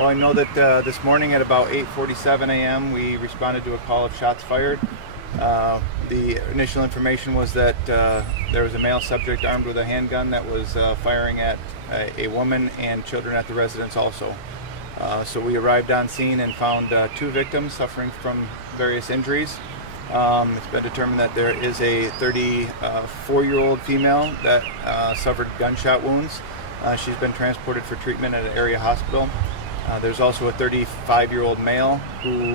Well, I know that this morning at about 8:47 a.m. we responded to a call of shots fired. The initial information was that there was a male subject armed with a handgun that was firing at a woman and children at the residence also. So we arrived on scene and found two victims suffering from various injuries. It's been determined that there is a 34-year-old female that suffered gunshot wounds. She's been transported for treatment at an area hospital. There's also a 35-year-old male who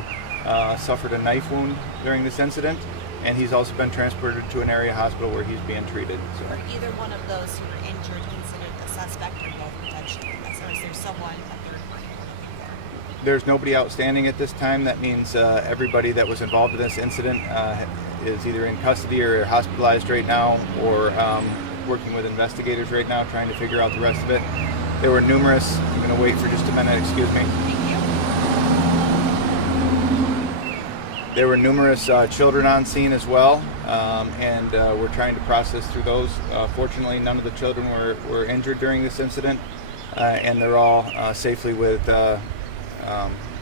suffered a knife wound during this incident, and he's also been transported to an area hospital where he's being treated. So. Were either one of those who were injured considered the suspect, or both potentially? Or is there someone, a third party we're looking for? There's nobody outstanding at this time. That means everybody that was involved in this incident is either in custody or hospitalized right now, or working with investigators right now trying to figure out the rest of it. There were numerous, I'm going to wait for just a minute, excuse me. Thank you. There were numerous children on scene as well, and we're trying to process through those. Fortunately, none of the children were injured during this incident, and they're all safely with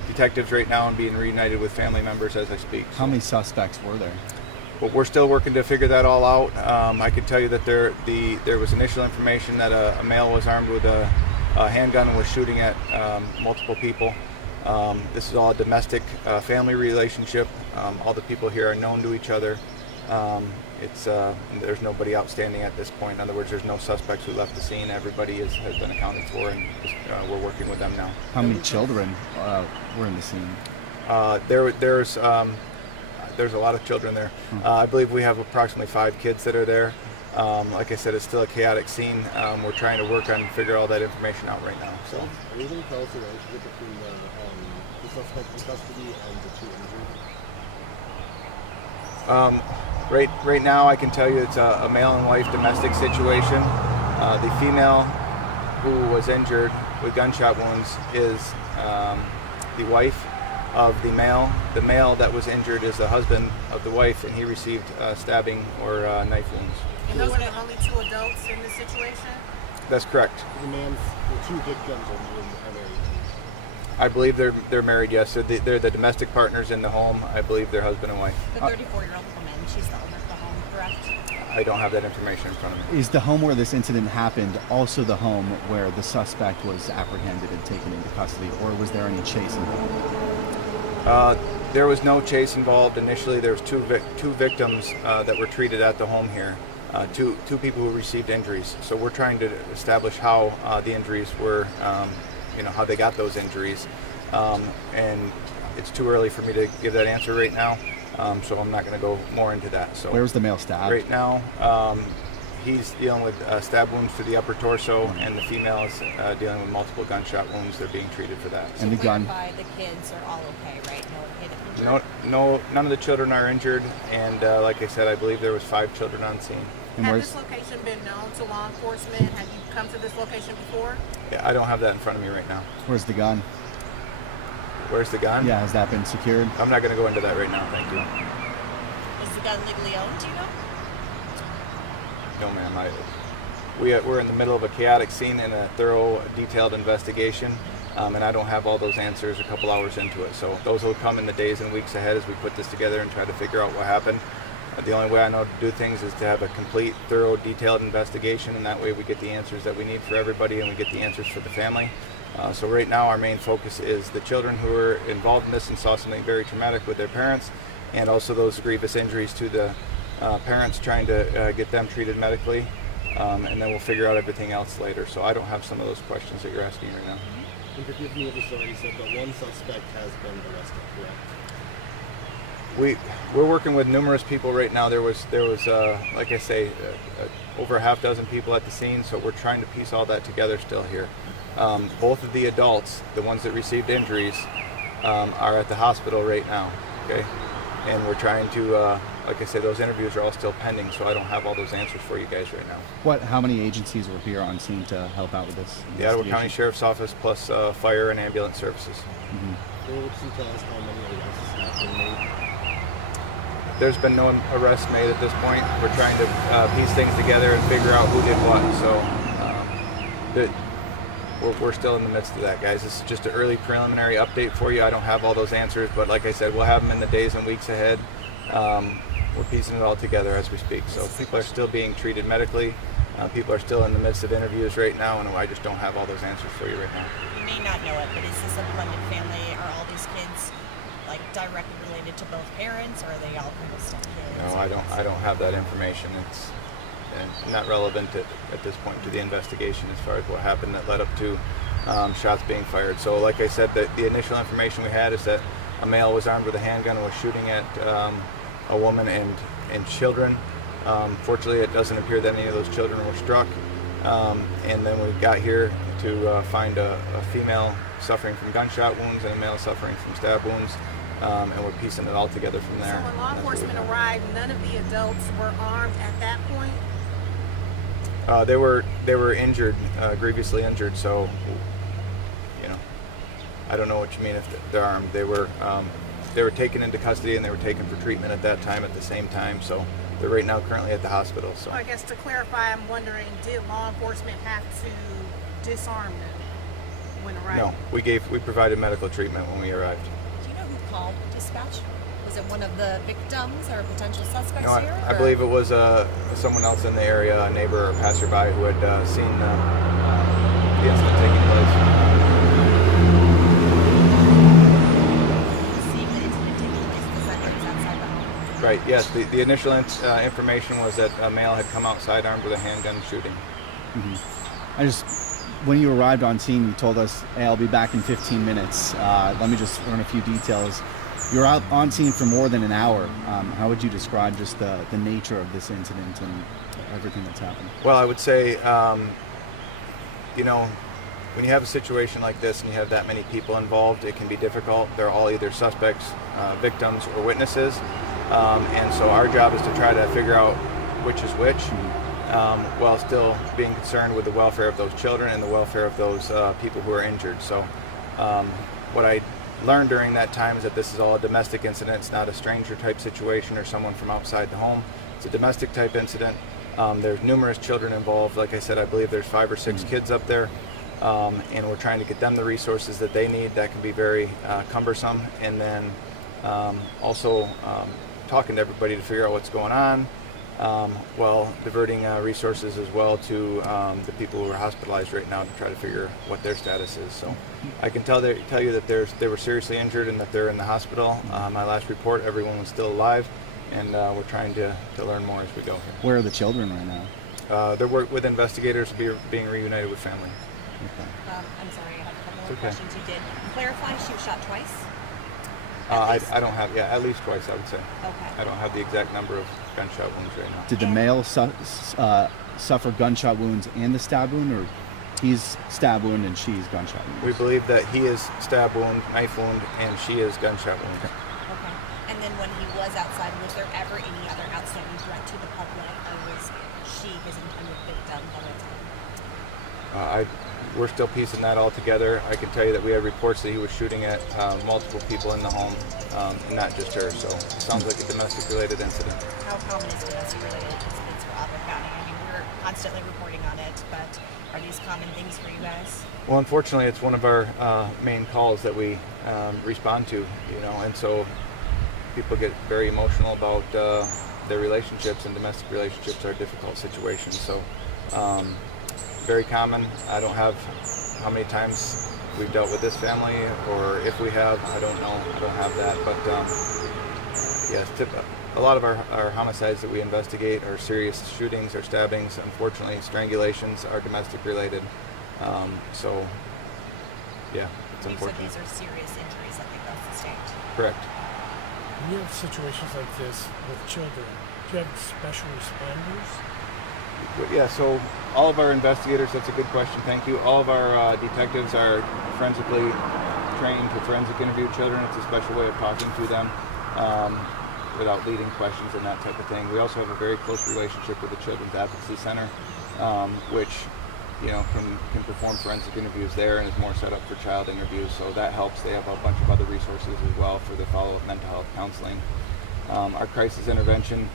detectives right now and being reunited with family members as I speak. How many suspects were there? But we're still working to figure that all out. I can tell you that there was initial information that a male was armed with a handgun and was shooting at multiple people. This is all a domestic family relationship. All the people here are known to each other. There's nobody outstanding at this point. In other words, there's no suspects who left the scene. Everybody has been accounted for, and we're working with them now. How many children were in the scene? There's a lot of children there. I believe we have approximately 5 kids that are there. Like I said, it's still a chaotic scene. We're trying to work on figure all that information out right now. So. Anything tell us the relationship between the suspect in custody and the two injured? Right now, I can tell you it's a male and wife domestic situation. The female who was injured with gunshot wounds is the wife of the male. The male that was injured is the husband of the wife, and he received stabbing or knife wounds. And those are the only 2 adults in this situation? That's correct. The 2 victims are married. I believe they're married, yes. So they're the domestic partners in the home. I believe they're husband and wife. The 34-year-old woman, she's the owner of the home, correct? I don't have that information in front of me. Is the home where this incident happened also the home where the suspect was apprehended and taken into custody, or was there any chase involved? There was no chase involved initially. There was two victims that were treated at the home here. Two people who received injuries. So we're trying to establish how the injuries were, how they got those injuries. And it's too early for me to give that answer right now. So I'm not going to go more into that. So where was the male stabbed? Right now, he's dealing with stab wounds to the upper torso, and the female is dealing with multiple gunshot wounds. They're being treated for that. And the gun? By the kids are all okay, right? No kid injured? No, none of the children are injured, and like I said, I believe there was 5 children on scene. And Has this location been known to law enforcement? Have you come to this location before? Yeah, I don't have that in front of me right now. Where's the gun? Where's the gun? Yeah, has that been secured? I'm not going to go into that right now, thank you. Is the gun legally owned, do you know? No, ma'am. We're in the middle of a chaotic scene and a thorough, detailed investigation, and I don't have all those answers a couple hours into it. So those will come in the days and weeks ahead as we put this together and try to figure out what happened. The only way I know to do things is to have a complete, thorough, detailed investigation, and that way we get the answers that we need for everybody and we get the answers for the family. So right now our main focus is the children who were involved in this and saw something very traumatic with their parents, and also those grievous injuries to the parents, trying to get them treated medically, and then we'll figure out everything else later. So I don't have some of those questions that you're asking right now. And forgive me if it's already said, but 1 suspect has been arrested, correct? We're working with numerous people right now. There was like I say, over a half dozen people at the scene, so we're trying to piece all that together still here. Both of the adults, the ones that received injuries, are at the hospital right now, okay? And we're trying to, like I say, those interviews are all still pending, so I don't have all those answers for you guys right now. How many agencies were here on scene to help out with this? The Ottawa County Sheriff's Office plus fire and ambulance services. Mm-hmm. Can you tell us how many arrests have been made? There's been no arrests made at this point. We're trying to piece things together and figure out who did what. So we're still in the midst of that, guys. This is just an early preliminary update for you. I don't have all those answers, but like I said, we'll have them in the days and weeks ahead. We're piecing it all together as we speak. So people are still being treated medically. People are still in the midst of interviews right now, and I just don't have all those answers for you right now. You may not know it, but is this a blended family? Are all these kids like directly related to both parents, or are they all kind of step kids? No, I don't have that information. It's not relevant at this point to the investigation as far as what happened that led up to shots being fired. So like I said, the initial information we had is that a male was armed with a handgun and was shooting at a woman and children. Fortunately, it doesn't appear that any of those children were struck. And then we got here to find a female suffering from gunshot wounds and a male suffering from stab wounds. And we're piecing it all together from there. So when law And that's what we enforcement found. arrived, none of the adults were armed at that point? They were injured, grievously injured. So, I don't know what you mean if they're armed. They were taken into custody and they were taken for treatment at that time at the same time. So they're right now currently at the hospital. So I guess to clarify, I'm wondering, did law enforcement have to disarm them when arriving? no, we provided medical treatment when we arrived. Do you know who called dispatch? Was it one of the victims or potential suspects No, here? I believe it was someone else in the area, a neighbor or passerby who had seen the incident taking place. Seen the incident taking place. Was that it was outside the home? Right. Yes. The initial information was that a male had come outside armed with a handgun shooting. When you arrived on scene, you told us, "Hey, I'll be back in 15 minutes." Let me just learn a few details. You're out on scene for more than an hour. How would you describe just the nature of this incident and everything that's happened? Well, I would say, when you have a situation like this and you have that many people involved, it can be difficult. They're all either suspects, victims, or witnesses. And so our job is to try to figure out which is which, while still being concerned with the welfare of those children and the welfare of those people who are injured. So what I learned during that time is that this is all a domestic incident. It's not a stranger type situation or someone from outside the home. It's a domestic type incident. There's numerous children involved. Like I said, I believe there's 5 or 6 kids up there. And we're trying to get them the resources that they need. That can be very cumbersome. And then also talking to everybody to figure out what's going on, while diverting resources as well to the people who are hospitalized right now to try to figure what their status is. So I can tell you that they were seriously injured and that they're in the hospital. My last report, everyone was still alive, and we're trying to learn more as we go here. Where are the children right now? They're with investigators being reunited with family. Okay. I'm sorry, I have a couple more okay. questions. You did clarify she was shot twice? I don't have, at least twice, I would say. Okay. I don't have the exact number of gunshot wounds right now. Did the male suffer gunshot wounds and the stab wound, or he's stab wound and she's gunshot wound? We believe that he is stab wound, knife wound, and she is gunshot wound. Okay. And then when he was outside, was there ever any other outstanding threat to the public, or was she his intended victim the whole time? We're still piecing that all together. I can tell you that we had reports that he was shooting at multiple people in the home, and not just her. So it sounds like a domestic-related incident. How common is domestic-related incidents for Auburn County? I mean, we're constantly reporting on it, but are these common things for you guys? Well, unfortunately, it's one of our main calls that we respond to, and so people get very emotional about their relationships, and domestic relationships are difficult situations. So very common. I don't have how many times we've dealt with this family, or if we have, I don't know. I don't have that, but yes, a lot of our homicides that we investigate are serious shootings or stabbings. Unfortunately, strangulations are domestic related. So yeah, it's You said unfortunate. these are serious injuries that they both sustained. Correct. When you have situations like this with children, do you have special responders? Yeah, so all of our investigators, that's a good question, thank you. All of our detectives are forensically trained to forensic interview children. It's a special way of talking to them without leading questions and that type of thing. We also have a very close relationship with the Children's Advocacy Center, which can perform forensic interviews there and is more set up for child interviews, so that helps. They have a bunch of other resources as well for the follow-up mental health counseling. Our crisis intervention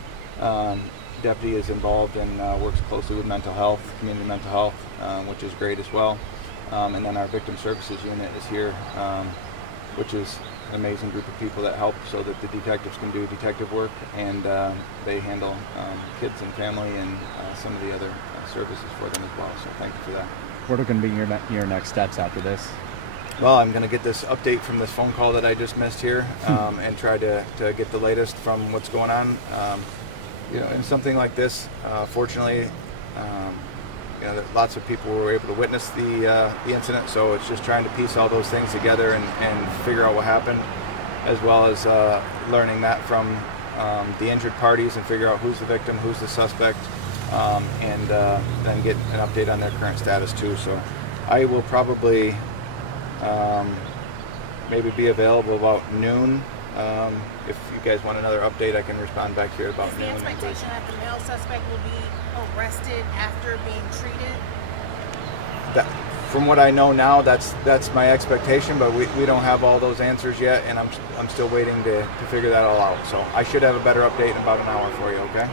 deputy is involved and works closely with mental health, community mental health, which is great as well. And then our victim services unit is here, which is an amazing group of people that help so that the detectives can do detective work, and they handle kids and family and some of the other services for them as well. So thank you for that. What are going to be your next steps after this? Well, I'm going to get this update from this phone call that I just missed here, and try to get the latest from what's going on. In something like this, fortunately, lots of people were able to witness the incident, so it's just trying to piece all those things together and figure out what happened, as well as learning that from the injured parties and figure out who's the victim, who's the suspect, and then get an update on their current status too. So I will probably maybe be available about noon. If you guys want another update, I can respond back here about Is the noon. expectation that the male suspect will be arrested after being treated? From what I know now, that's my expectation, but we don't have all those answers yet, and I'm still waiting to figure that all out. So I should have a better update in about an hour for you, okay?